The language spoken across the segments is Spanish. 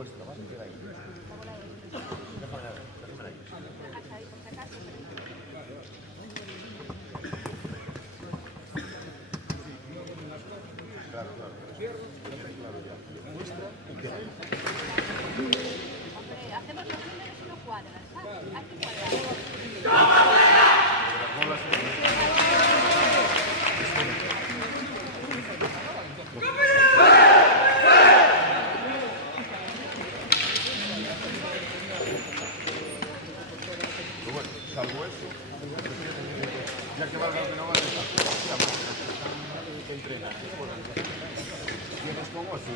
vuestro, ¿vale? Queda ahí. Déjame ahí. Claro. Vuestro y queda ahí. Hombre, hacemos los números y no cuadras, ¿sabes? Aquí cuadrados. Salvo eso, ya que valga que no vale que entrenas, tienes con oso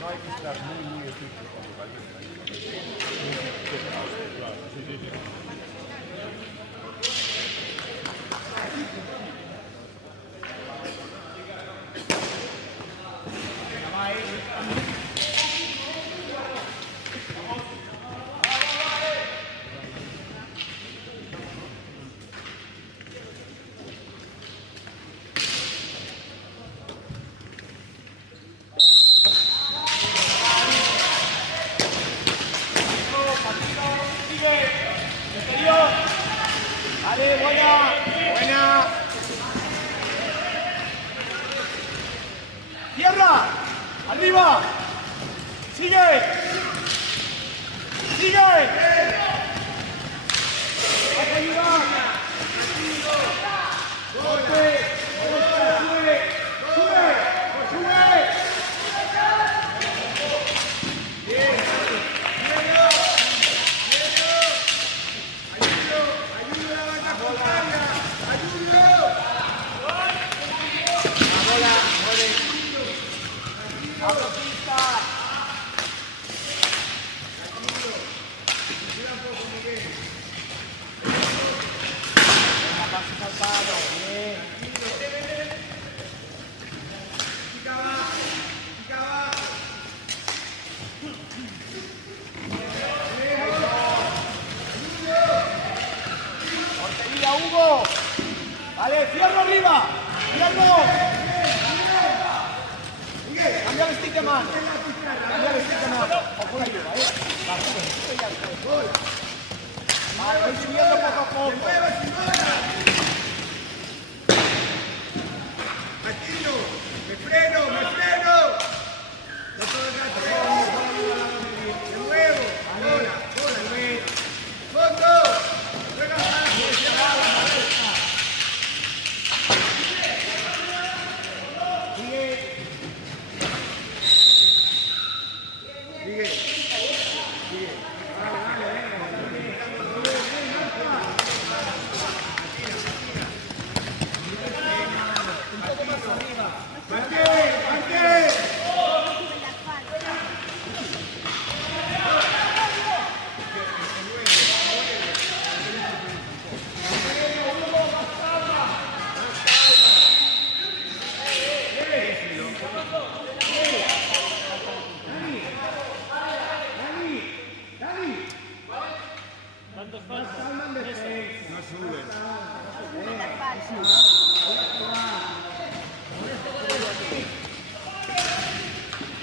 no hay que estar muy estricto con los valientes. Vale, buena. Cierra. Arriba. Sigue. Vas a ayudar. Golpe. Sube. Bien. Portería, Hugo. Vale, cierro arriba. Cierro. Cambia el stick de mano. O por ayuda, Vale, voy subiendo poco a poco. Martino, me freno. No todo el rato. De nuevo. Bola. Fondo. Juega más. Sigue.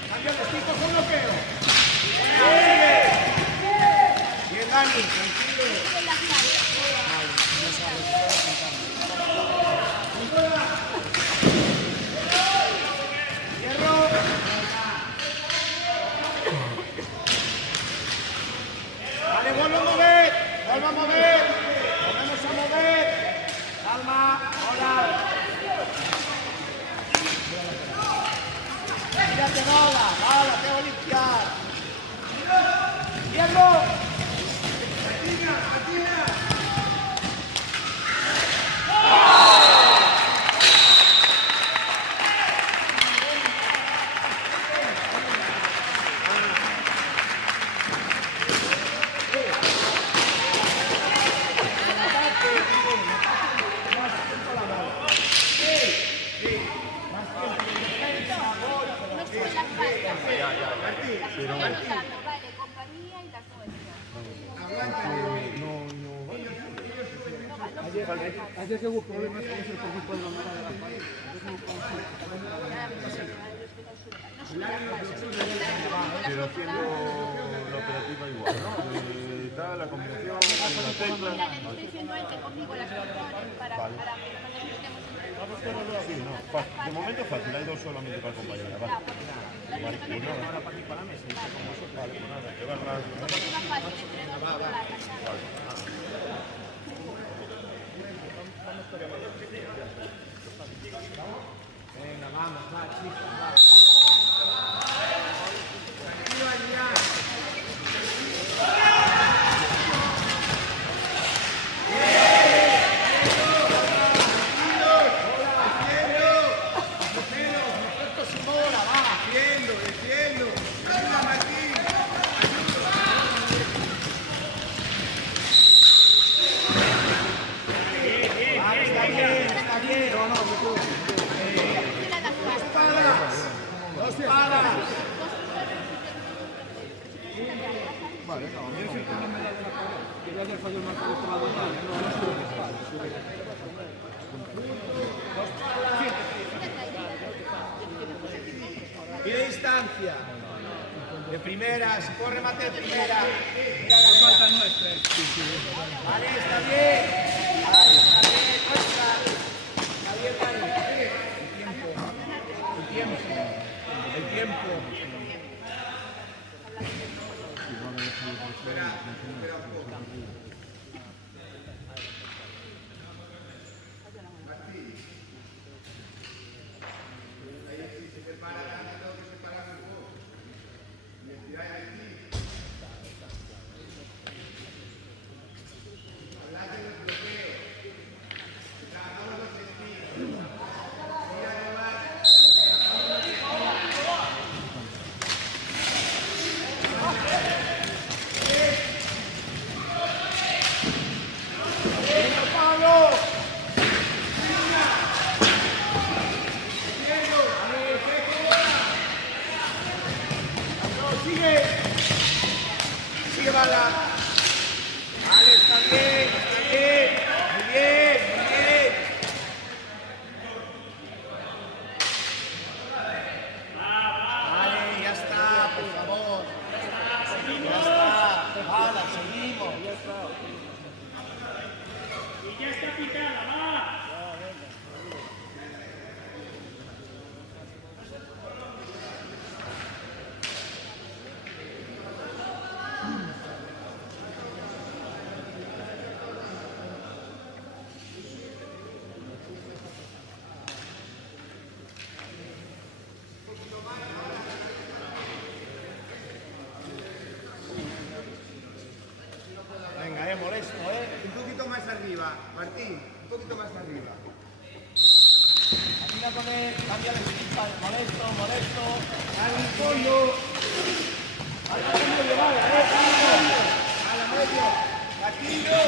Cambia el stick con bloqueo. Bien, Dani, tranquilo. Hierro. Vale, vuelvo a mover. Volvemos a mover. Calma, hola. Mírate, bola, tengo que limpiar. Hierro. Vale, compañía y las nuestras. Ayer que hubo problemas con eso por culpa de la mala de la pared. combinación, hay una tecla. Mira, le estoy diciendo a él que conmigo las controles para que no nos disputemos entre Sí, no, de momento fácil, hay dos solamente para compañera. Vale. Vale, uno. Ahora para aquí para la mesa y con vosotros. Vale, pues nada, que va más. es más fácil entre dos controlarlas, ¿sabes? Venga, vamos, va, chicos, va. Arriba ya. Defiendo. Ayuda, Martín. Está bien. No, Dos palas. Vale, no, Pide distancia. De primera, si puedo remate de primera. Mira la falta nuestra. Vale, está bien. Oscar. Está bien, vale. El tiempo. Sigue bala. Vale, está bien. Muy bien. Vale, ya está, por favor. Ya está. Bala, seguimos. Ya está. Y ya está pitada, va. Venga, molesto, Un poquito más arriba, Martín. Un poquito más arriba. Aquí la pone, cambia la esquina, molesto. Al fondo. A la medio. Gatillo.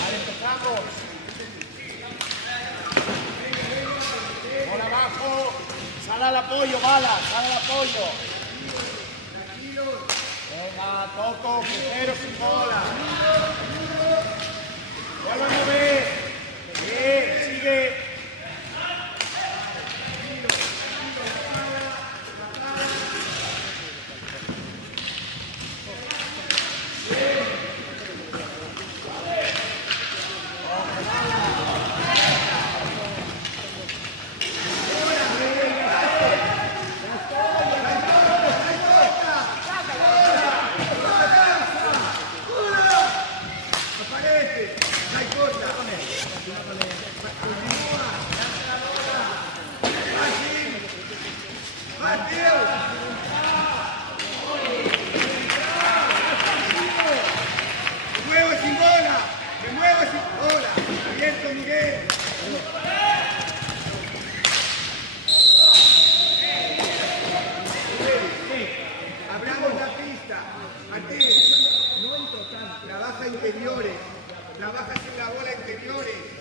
Vale, empezamos. Por abajo. Sale al apoyo, bala. Sale al apoyo. Venga, Toco, primero sin bola. Vuelve a mover. Bien, sigue. Aparece. No hay cosa. Mateo. Me muevo sin bola. Abierto, Miguel. Abramos la pista. Martín. Trabaja interiores. Trabajas en la bola interiores.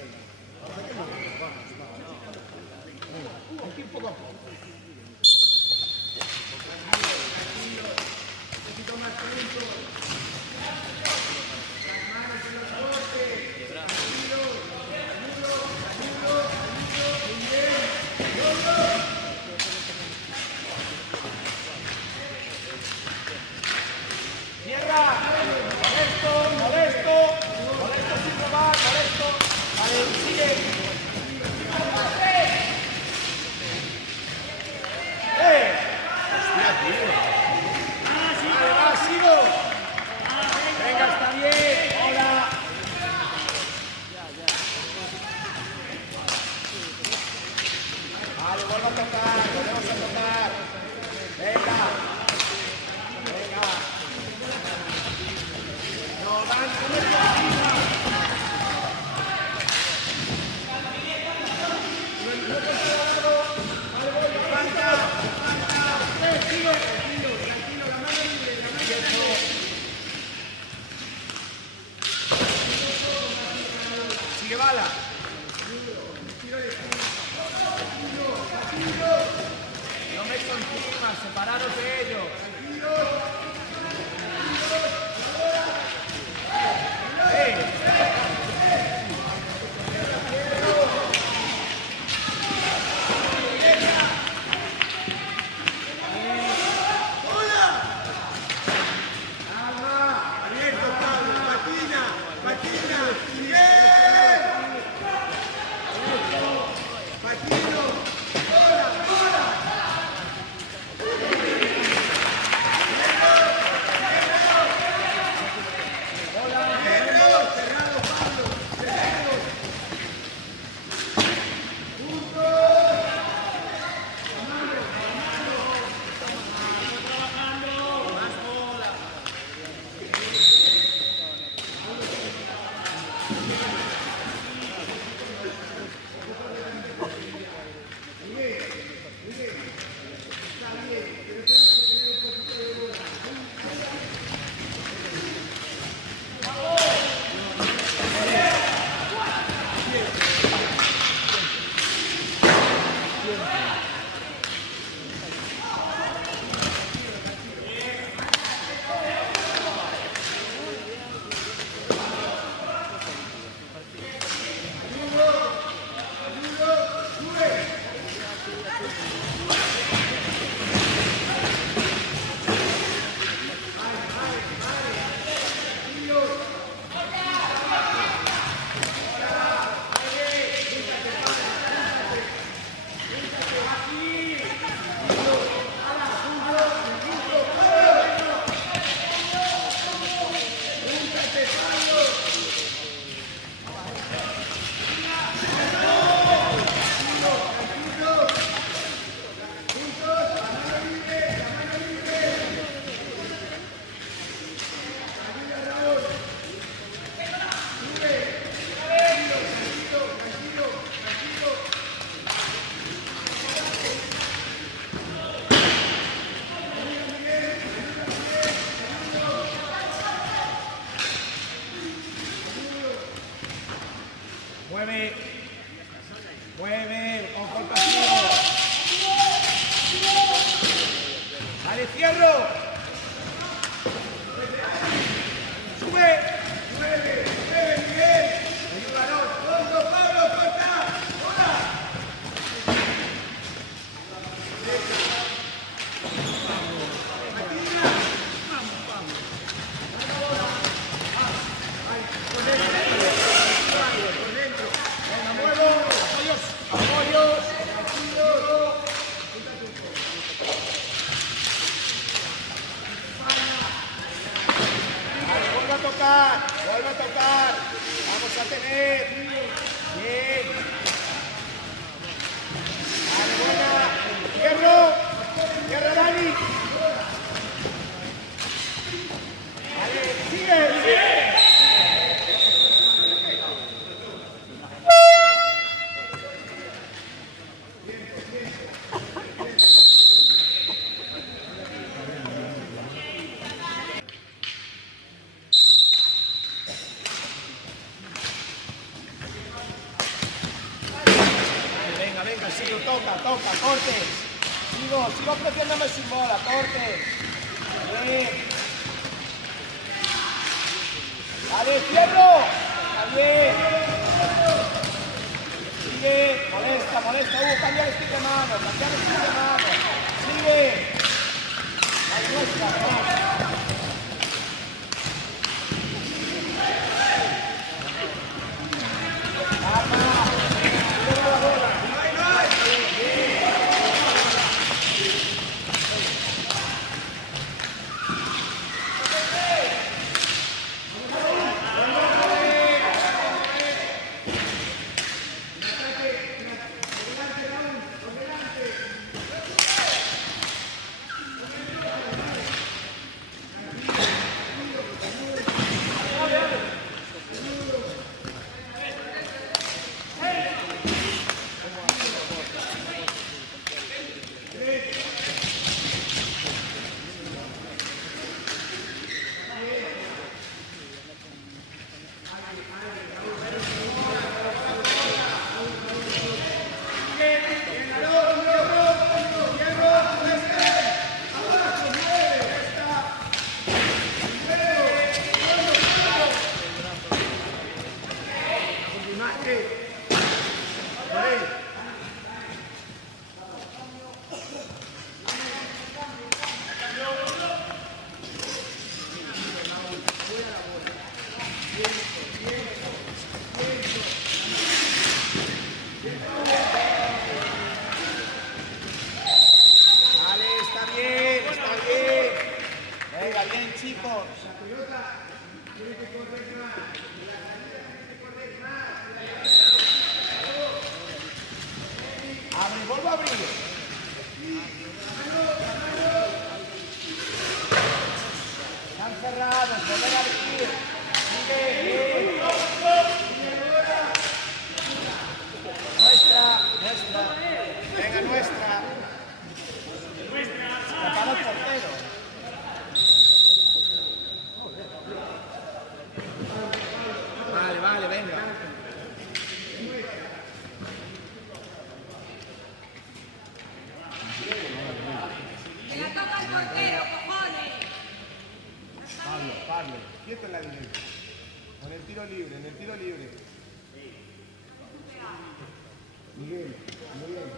Vale, va, sigo. Venga, está bien. Hola. Vale, vuelvo a tocar, volvemos a tocar. Venga. Venga. No, van, ponete arriba. Sigue bala. No me encima, separaros de ellos. Mueve. Mueve. Ojo al pasivo. Vale, cierro. Sube. Mueve. Mueve, Miguel. Ayúdanos. Pablo, Pablo, corta. Hola. Vuelve a tocar. Vamos a tener. Bien. Vale, buena. Hierro. Hierro, Dani. Vale, sigue. Sigo, toca, corte. Sigo presionándome sin bola, corte. Bien. Vale, cierro. Está bien. Sigue. Molesta. Hugo, cambia el stick de mano. Sigue. Ahí muestra, Venga, bien, chicos. Abre, vuelvo a abrir. Están cerrados, volver a abrir. Sigue, bien. Nuestra. Venga, nuestra. Tapado el portero. Vale, venga. ¡Que la toca el portero, cojones! Pablo, quieto en la línea. En el tiro libre. Miguel, muy bien.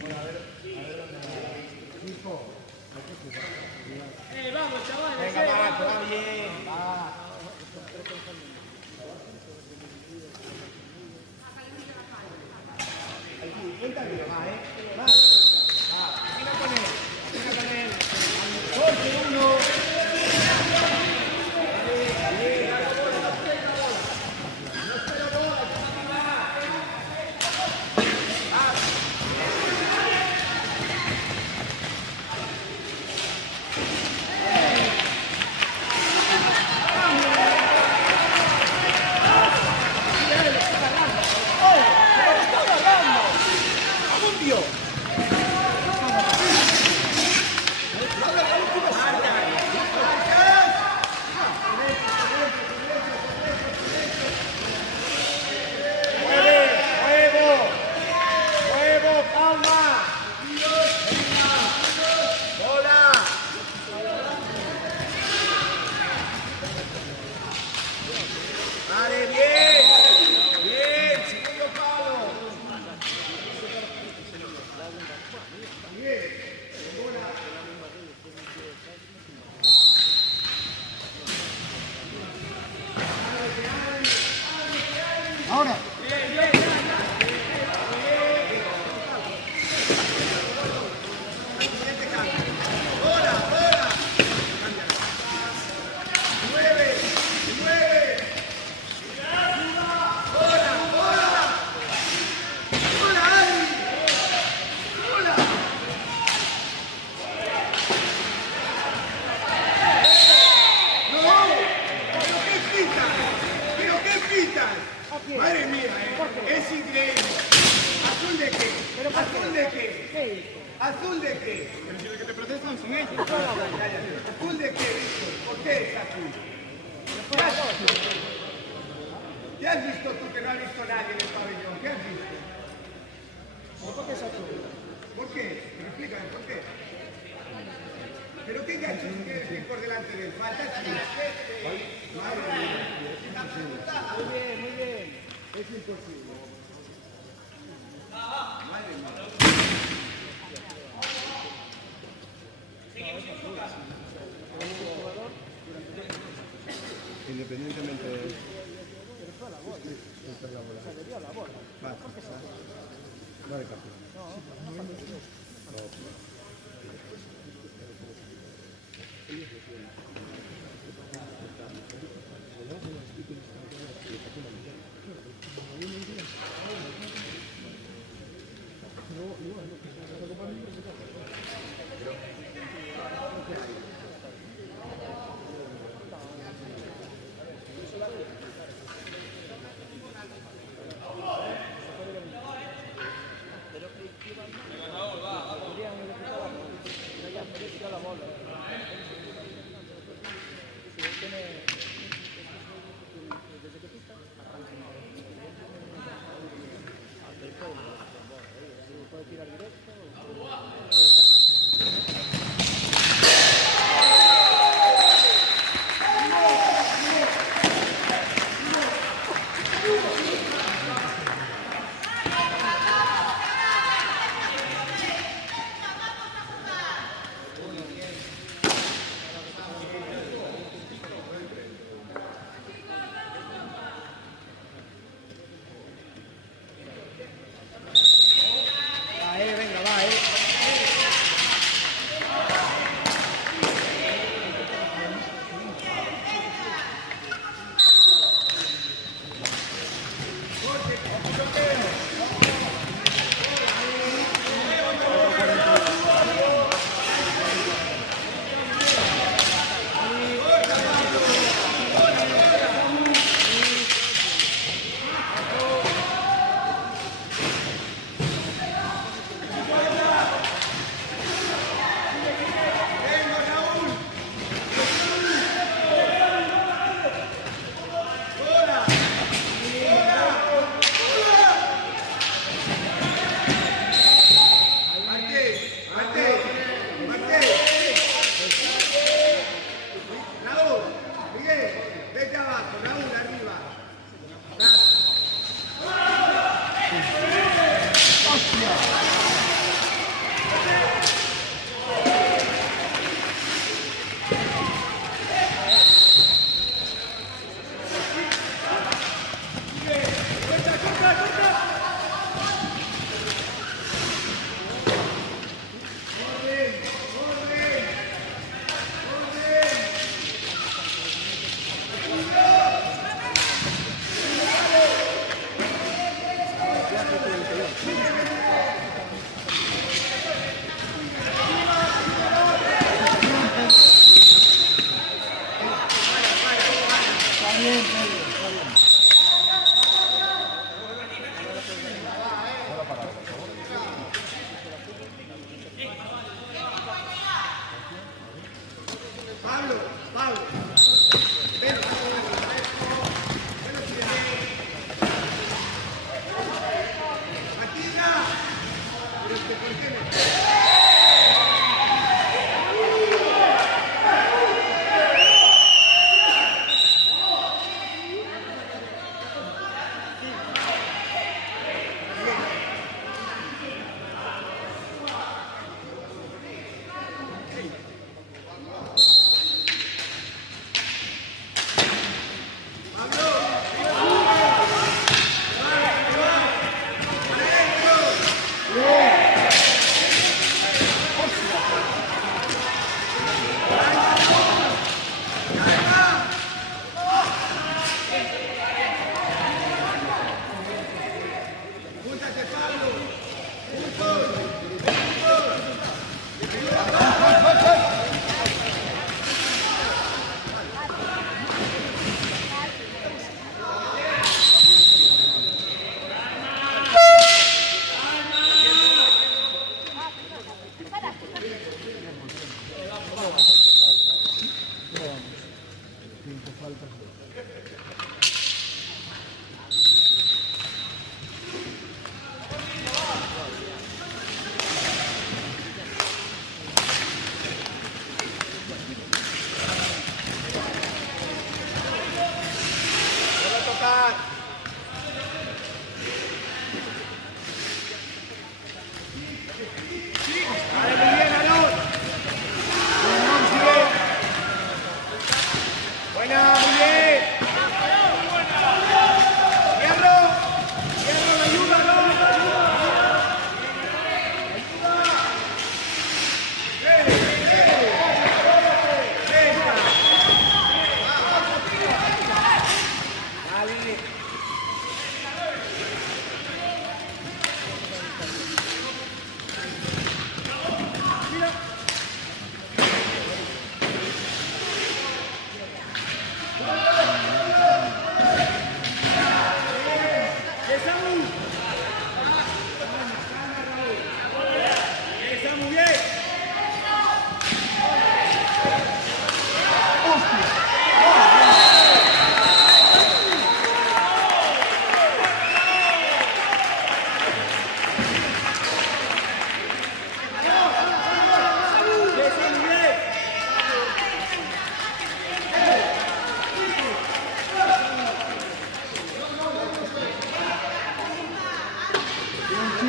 Bueno, a ver dónde va. Tipo. Vamos, chavales. Venga, va bien. Va. Aquí, cuéntame, va, Va, afina con él. Corte uno. Ahora. Madre mía, es increíble. ¿Azul de qué? ¿Azul de qué? ¿Azul de qué? Pero si los que te protestan son ellos. ¿Azul de qué? ¿Por qué es azul? ¿Qué has visto tú que no ha visto nadie en el pabellón? ¿Qué has visto? ¿Por qué es azul? ¿Por qué? Pero explícame, ¿por qué? ¿Pero qué ha hecho si quieres ir por delante de él? ¿Falta? Madre mía. Muy bien. Es imposible. Madre mía. Independientemente de... la bola. Vale, capitán. Pablo. Ven, Matilda.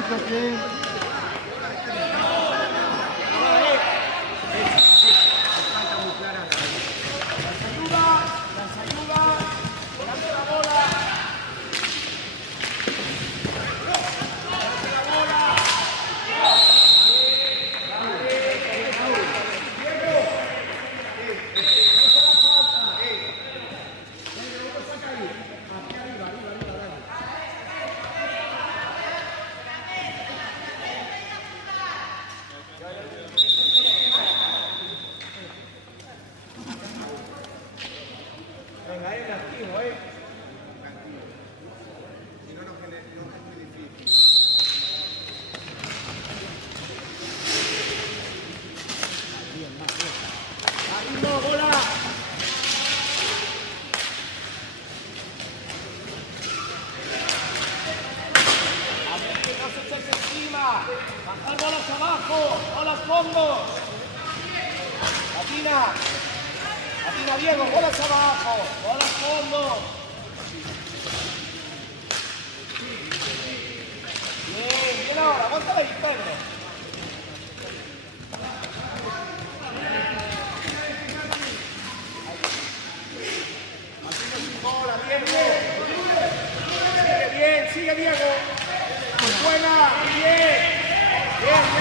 ¿Por qué no? Bajar bolas abajo, bolas fondo. Atina, Diego, bolas abajo, bolas fondo. Bien ahora, aguántala ahí, Pedro. Bola, Diego. Sigue Diego. Buena, bien. Bien.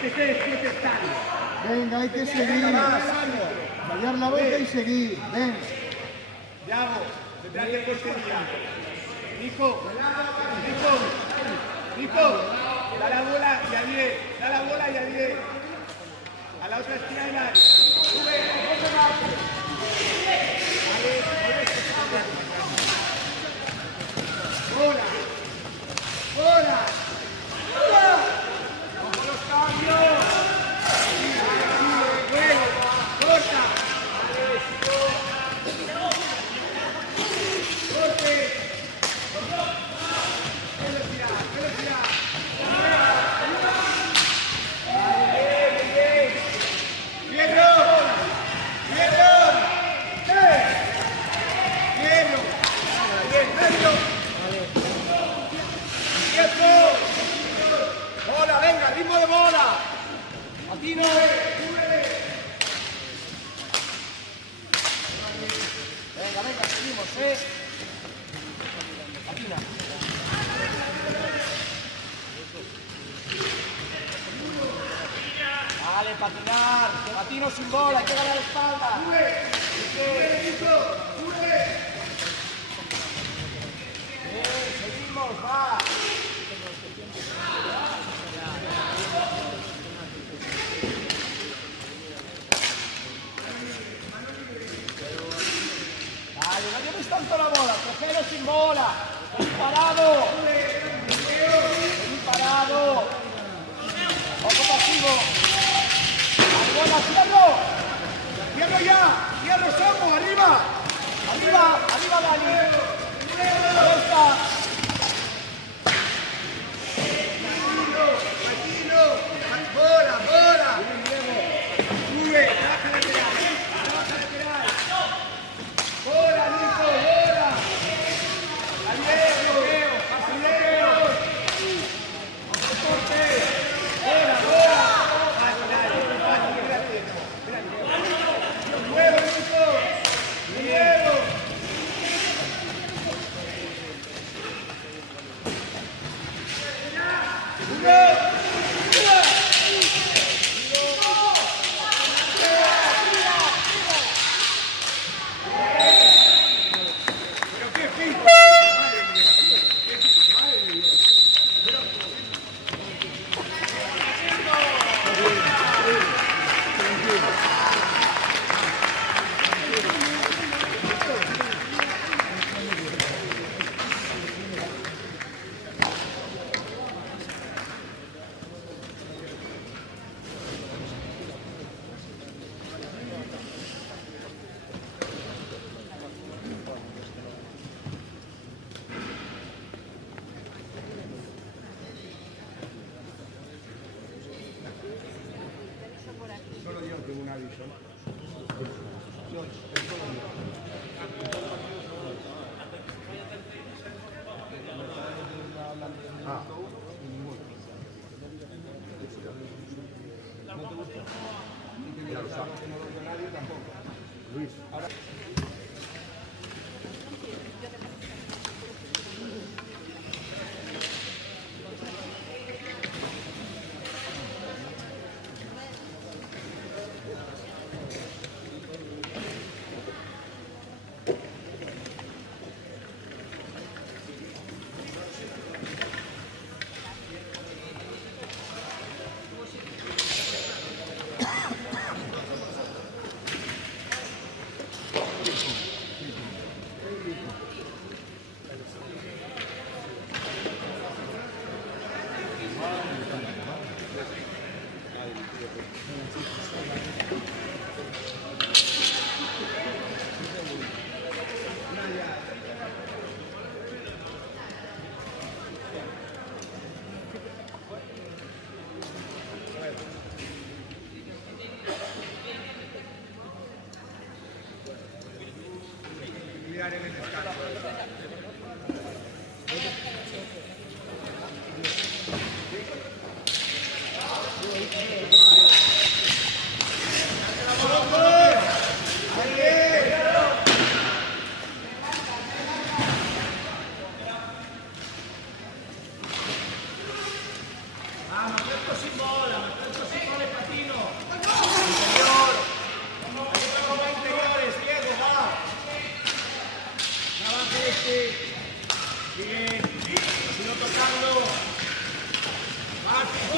te estés protestando. Venga, hay que seguir. Callar la boca y seguir. Venga. Yago, detrás de portería. Nico, da la bola y a 10. Da la bola y a 10. A la otra esquina de nadie. Sube, ¡Bola! ¡Bola! ¡Vamos los cambios! ¡Juego! ¡Corta! ¡Corte! ¡Velocidad! ¡Velocidad! ¡Hierro! ¡Hierro! ¡Hierro! ¡Hierro! ¡Tiempo! ¡Bola, venga! ¡Ritmo de bola! ¡Aquí no! Venga, venga, seguimos, Patina. Vale, patinar. Patino sin bola, hay que ganar la espalda. Seguimos, va. Vale, no lleves tanto la bola, cogelo sin bola. Ven parado. Ven parado. Ojo pasivo. Vale, bola, cierro. Cierro ya. Cierro, Samu, arriba. Arriba, arriba, Dani. Ahí está. Tranquilo. Bola, bola. Sube, baja lateral. Baja lateral. ¡Bola, Nico! ¡Bola! ¡Aliero! ¡Aliero! ¡Corte! ¡Bola, bola! ¡Fácil, gracias! ¡Nuevo, Nico! ¡Nuevo! Solo yo tengo un aviso. Ya lo sabes. No lo veo nadie tampoco. Luis. Ahora... En el descanso. Vamos, esto sin bola, esto sin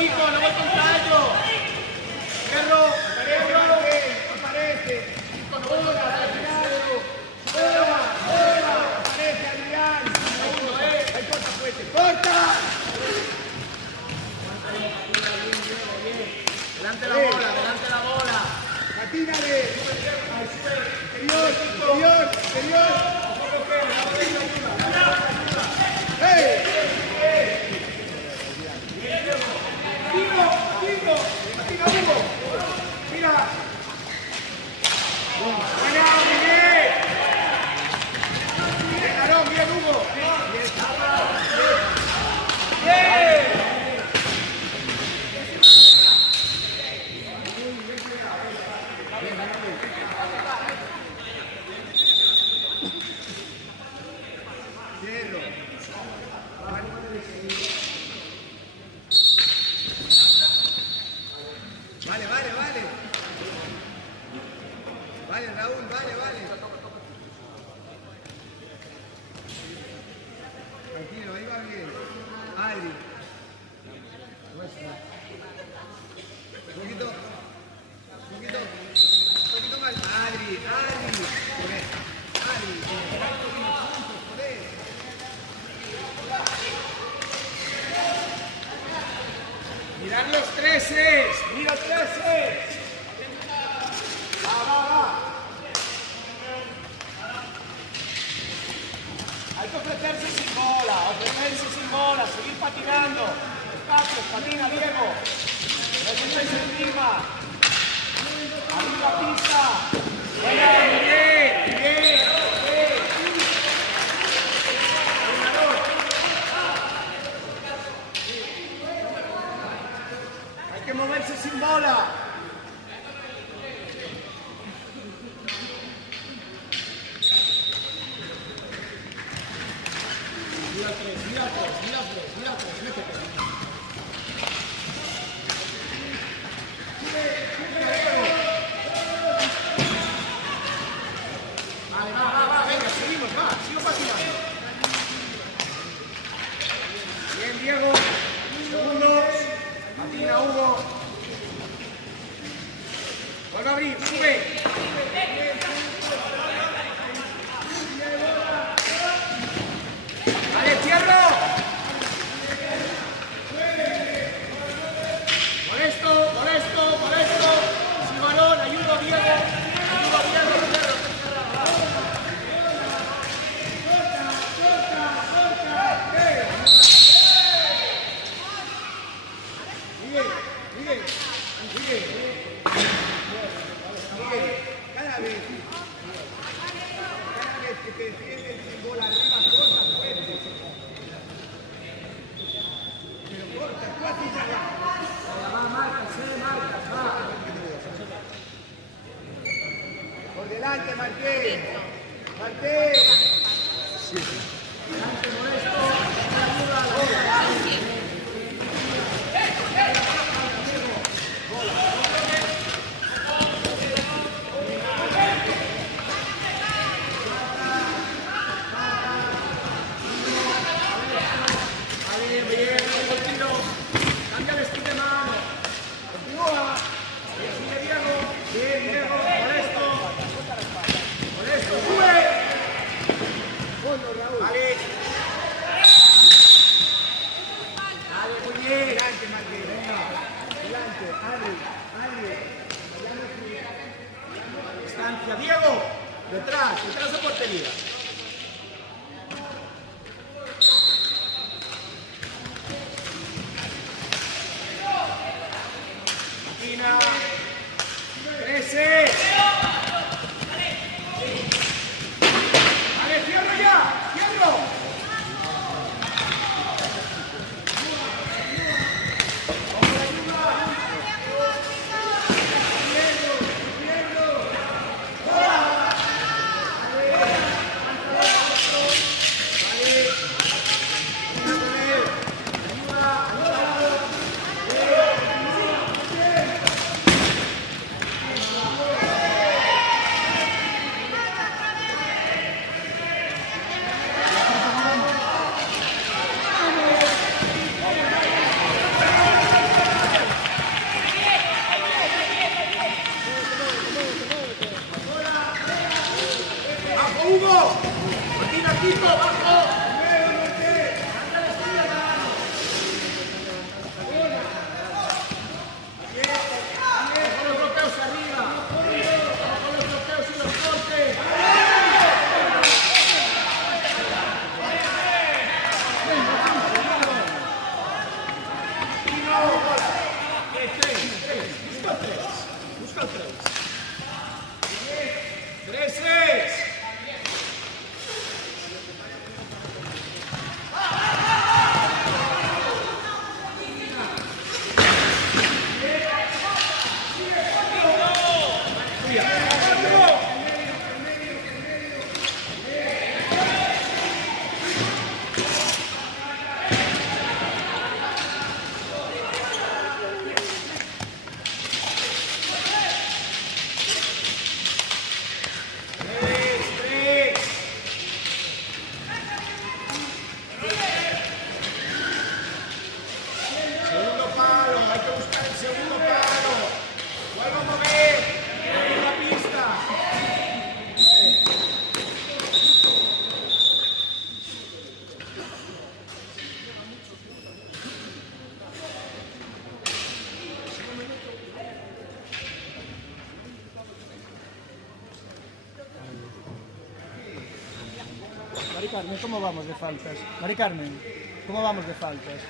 chicos, no voy contra ellos. Hierro, Aparece. Chico, no voy contra ellos. Aparece, Adrián. Ahí corta, fuerte. ¡Corta! Delante la bola, delante la bola. Patínale. Interior, interior, interior. ¡Hey! Tino, patina Hugo. Mira. Buena, Miguel. Bien, Aarón, bien, Hugo. Bien. Vale. Vale, Raúl, vale. Tranquilo, ahí va bien. Adri. Un poquito mal. Adri. Joder. Adri. Joder. Mirad los treses. Mira 13. Va. Hay que ofrecerse sin bola, seguir patinando. Espacios, patina, Diego. No os echéis encima. Arriba, pista. Buena, bien. Hay que moverse sin bola. Mira tres, métete. Vale, va, venga, seguimos, sigo patinando. Bien, Diego. Segundos. Patina, Hugo. Vuelve a abrir, sube. Vale, cierro. Molesto. Sin balón, ayudo a Diego. Sigue. Cada vez que te defiendes sin bola arriba, corta fuerte. Pero corta, tú así ya va. Marcas, va. Por delante, Martín. Delante, Molesto. Cambia el estilo de mano. Continúa. Sigue Diego. Bien, Diego. Molesto. Sube. Vale. Muy bien. Delante, Martín. Delante. Adri. Distancia. Diego. Detrás de portería. Martina. 13. Vale, cierro ya. Busca el 3. Busca el 3. 3-3. Mari Carmen, ¿cómo vamos de faltas? Mari Carmen, ¿cómo vamos de faltas?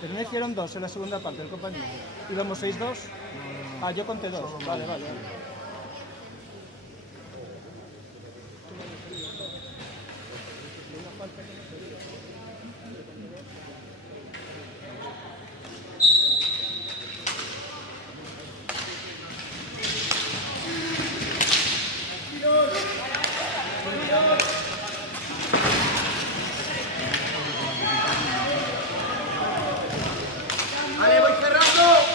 Pero no hicieron 2 en la segunda parte del compañero. ¿Íbamos 6-2? Ah, yo conté 2. Vale, vale. Vale, voy cerrando.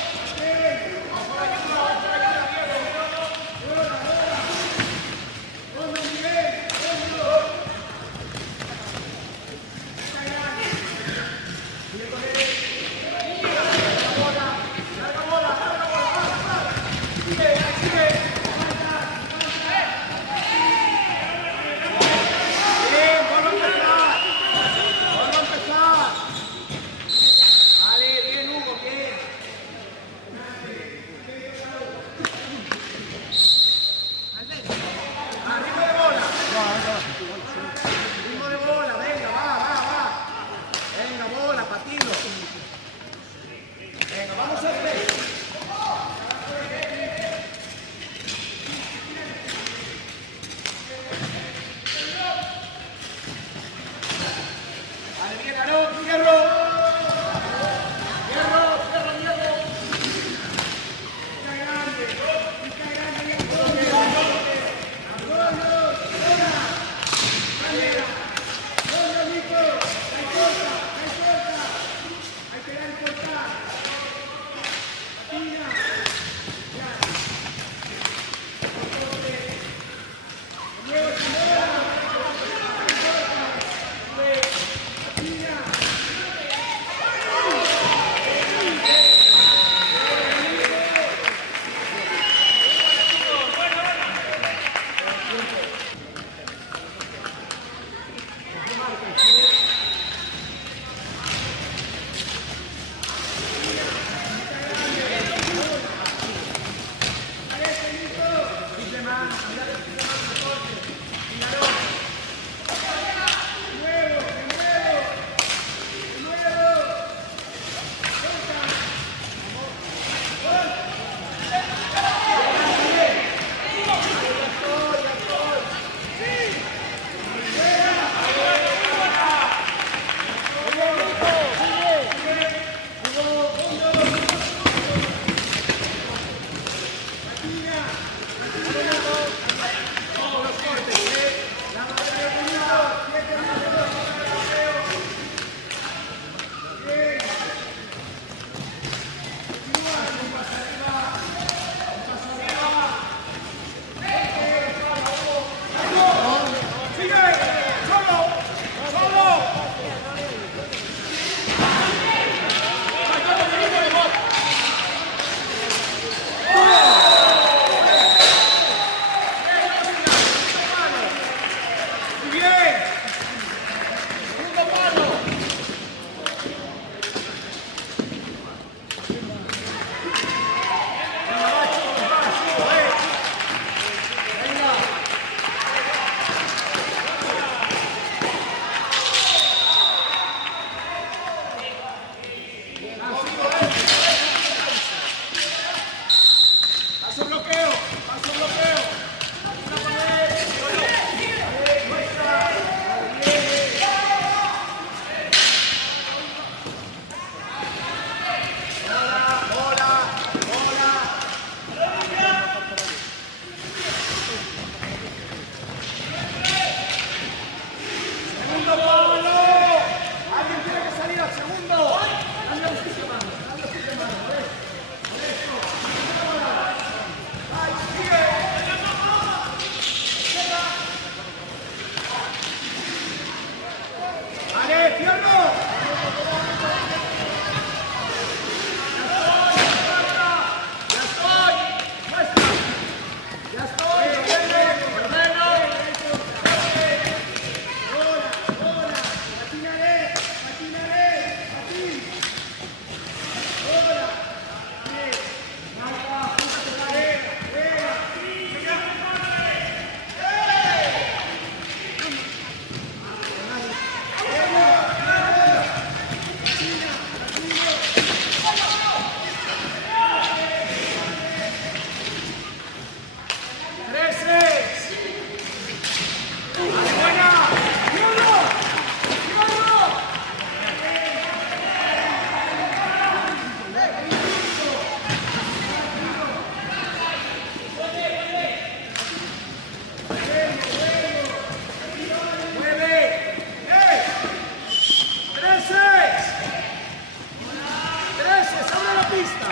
pista.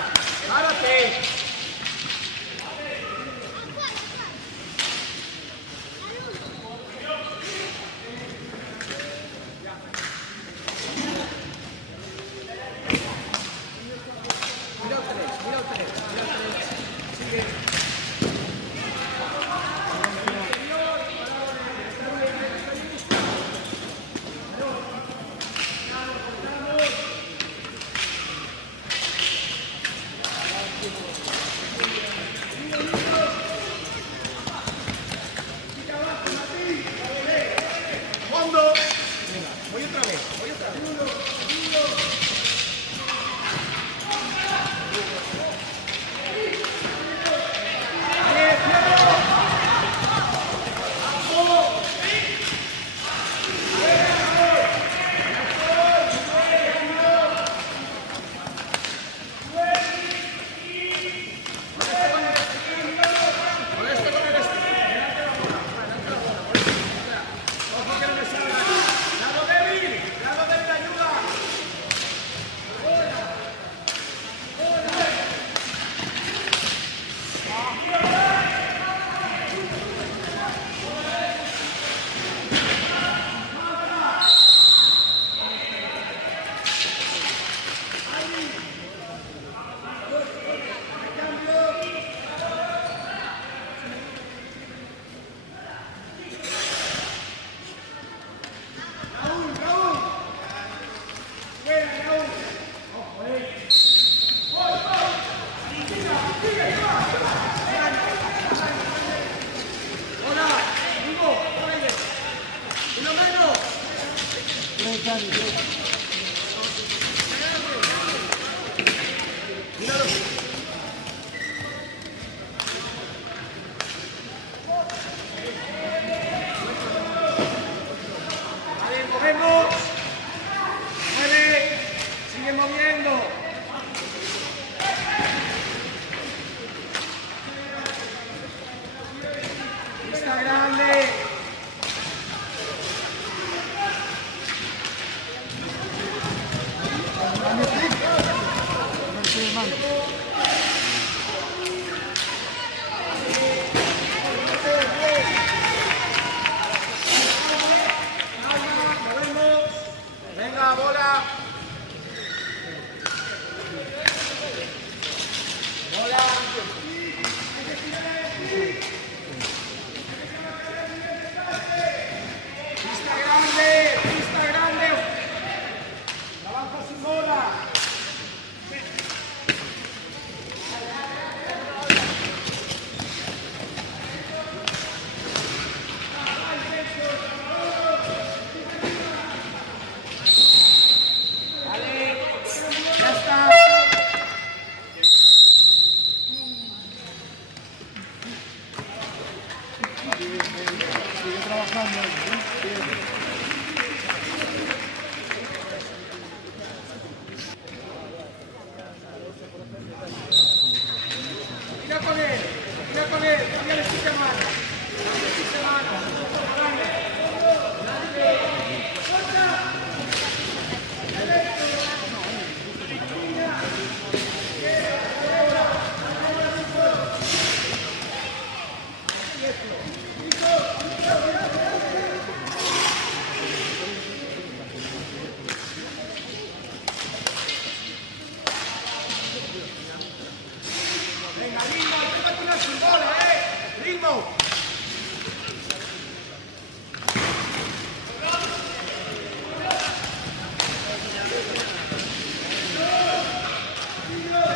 Párate. Mira el 3, mira el 3, mira el 3. Sigue. Fondo. Voy otra vez, voy otra vez. Movemos. Mueve. Sigue moviendo. Está grande. Movemos. Venga, bola. Bola. Pista grande, pista grande. Trabajo sin bola. Vale, ya está. Sigue trabajando. Mira con él, mira con él, mira el sistema. El sistema. Venga, ritmo, pégate una sin bola, ritmo.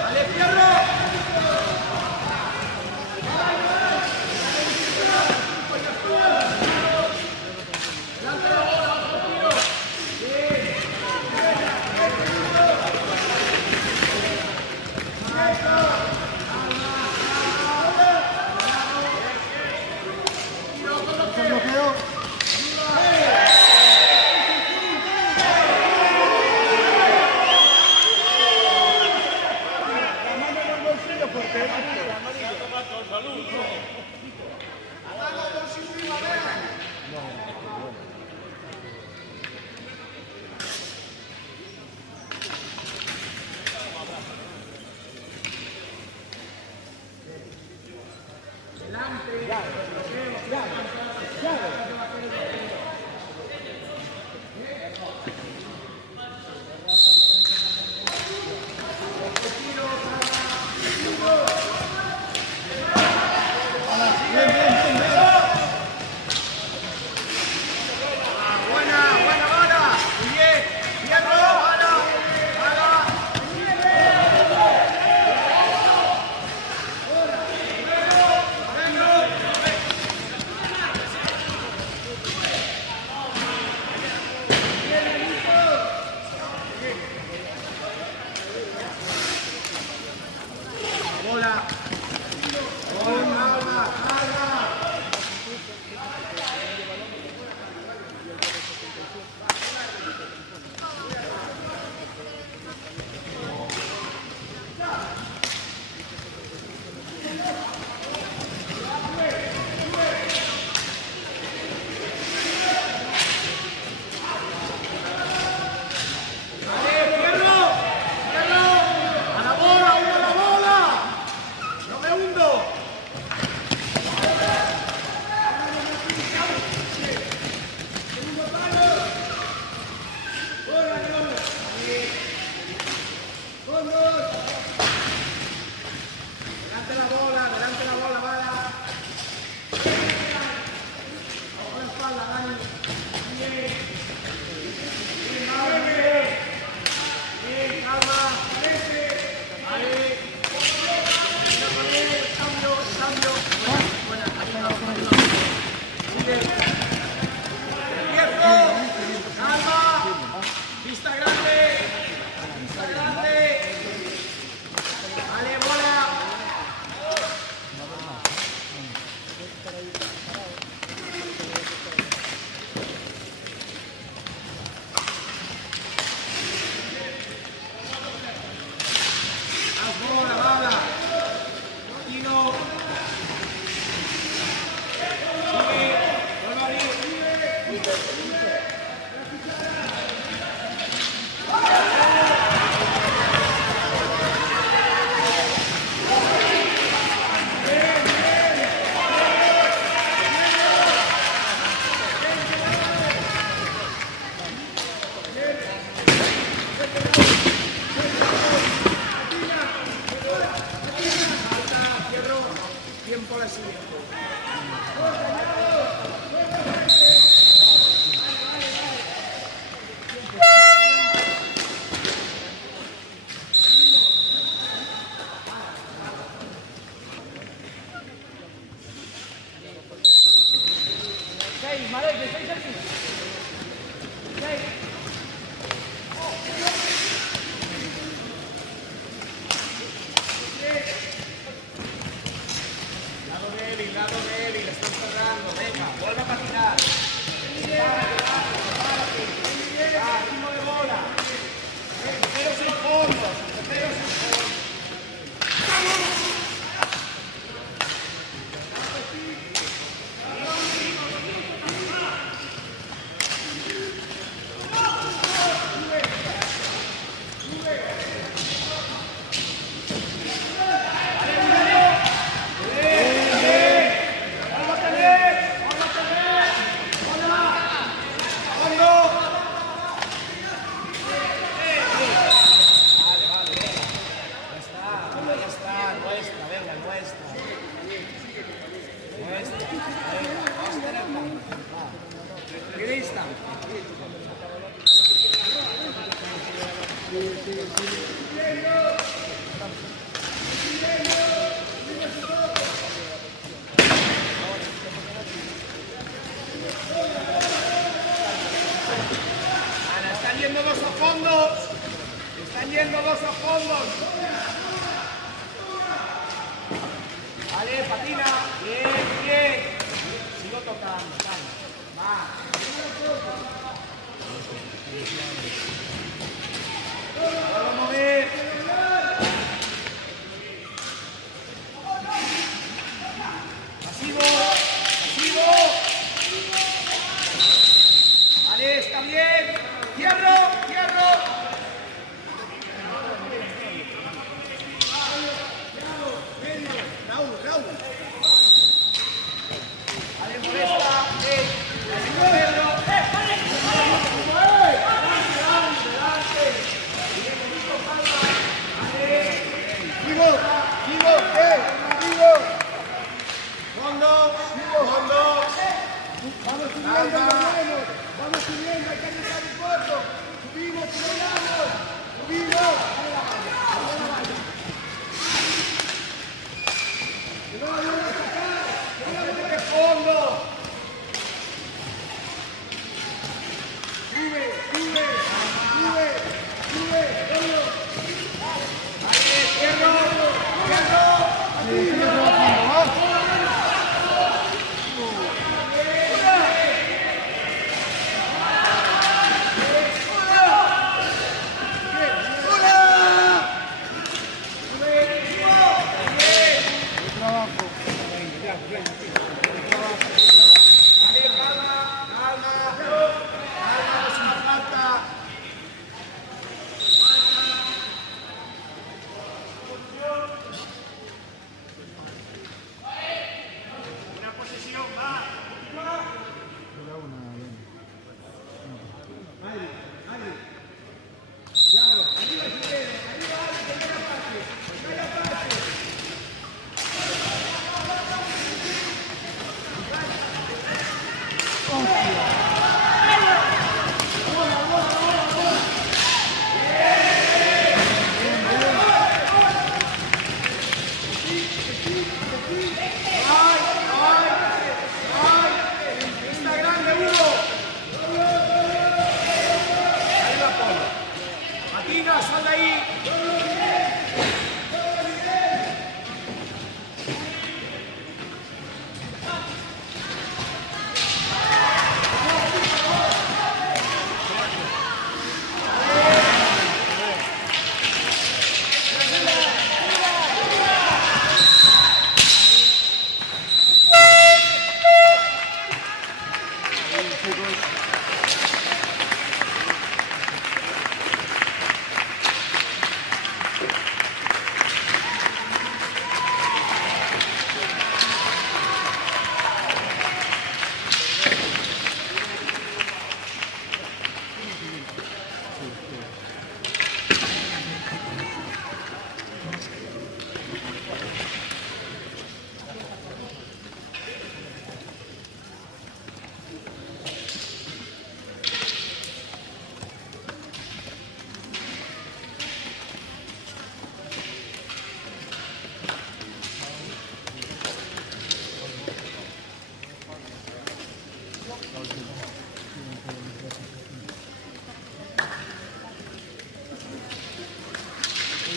Vale, Fierro. Levanta la bola, otro tiro.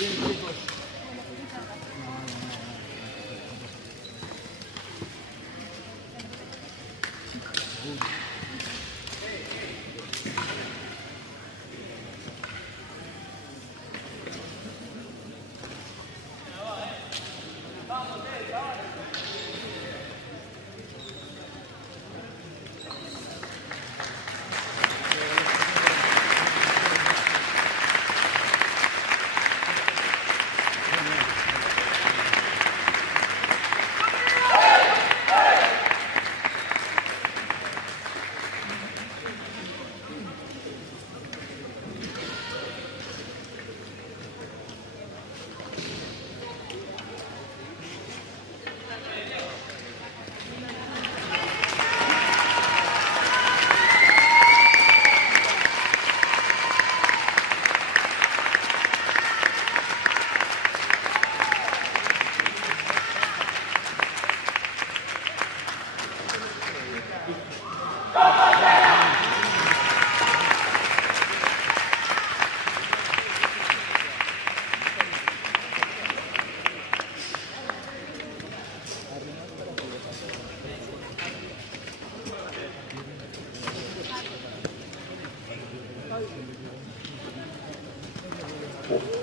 bien, chicos. Gracias.